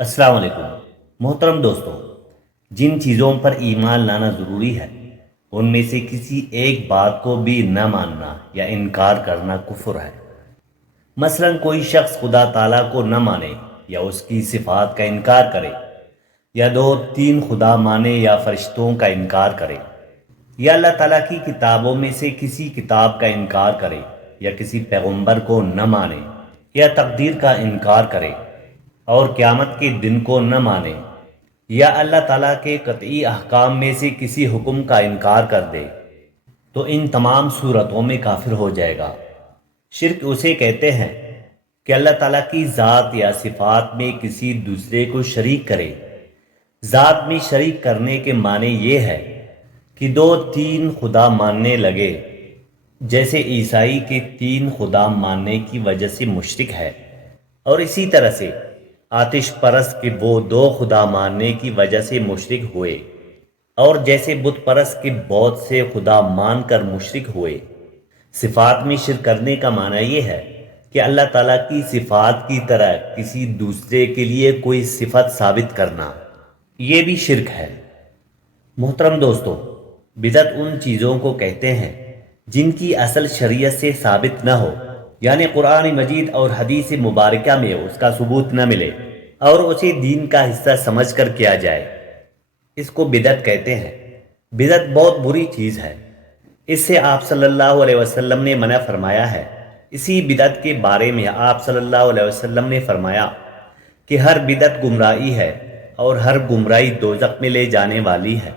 السلام علیکم محترم دوستوں، جن چیزوں پر ایمان لانا ضروری ہے ان میں سے کسی ایک بات کو بھی نہ ماننا یا انکار کرنا کفر ہے۔ مثلا کوئی شخص خدا تعالیٰ کو نہ مانے یا اس کی صفات کا انکار کرے، یا دو تین خدا مانے یا فرشتوں کا انکار کرے، یا اللہ تعالیٰ کی کتابوں میں سے کسی کتاب کا انکار کرے، یا کسی پیغمبر کو نہ مانے یا تقدیر کا انکار کرے اور قیامت کے دن کو نہ مانے، یا اللہ تعالیٰ کے قطعی احکام میں سے کسی حکم کا انکار کر دے، تو ان تمام صورتوں میں کافر ہو جائے گا۔ شرک اسے کہتے ہیں کہ اللہ تعالیٰ کی ذات یا صفات میں کسی دوسرے کو شریک کرے۔ ذات میں شریک کرنے کے معنی یہ ہے کہ دو تین خدا ماننے لگے، جیسے عیسائی کے تین خدا ماننے کی وجہ سے مشرک ہے، اور اسی طرح سے آتش پرست کے وہ دو خدا ماننے کی وجہ سے مشرک ہوئے، اور جیسے بت پرست کے بہت سے خدا مان کر مشرک ہوئے۔ صفات میں شرک کرنے کا معنی یہ ہے کہ اللہ تعالیٰ کی صفات کی طرح کسی دوسرے کے لیے کوئی صفت ثابت کرنا، یہ بھی شرک ہے۔ محترم دوستو، بدعت ان چیزوں کو کہتے ہیں جن کی اصل شریعت سے ثابت نہ ہو، یعنی قرآن مجید اور حدیث مبارکہ میں اس کا ثبوت نہ ملے اور اسے دین کا حصہ سمجھ کر کیا جائے، اس کو بدعت کہتے ہیں۔ بدعت بہت بری چیز ہے، اس سے آپ صلی اللہ علیہ وسلم نے منع فرمایا ہے۔ اسی بدعت کے بارے میں آپ صلی اللہ علیہ وسلم نے فرمایا کہ ہر بدعت گمراہی ہے اور ہر گمراہی دوزخ میں لے جانے والی ہے۔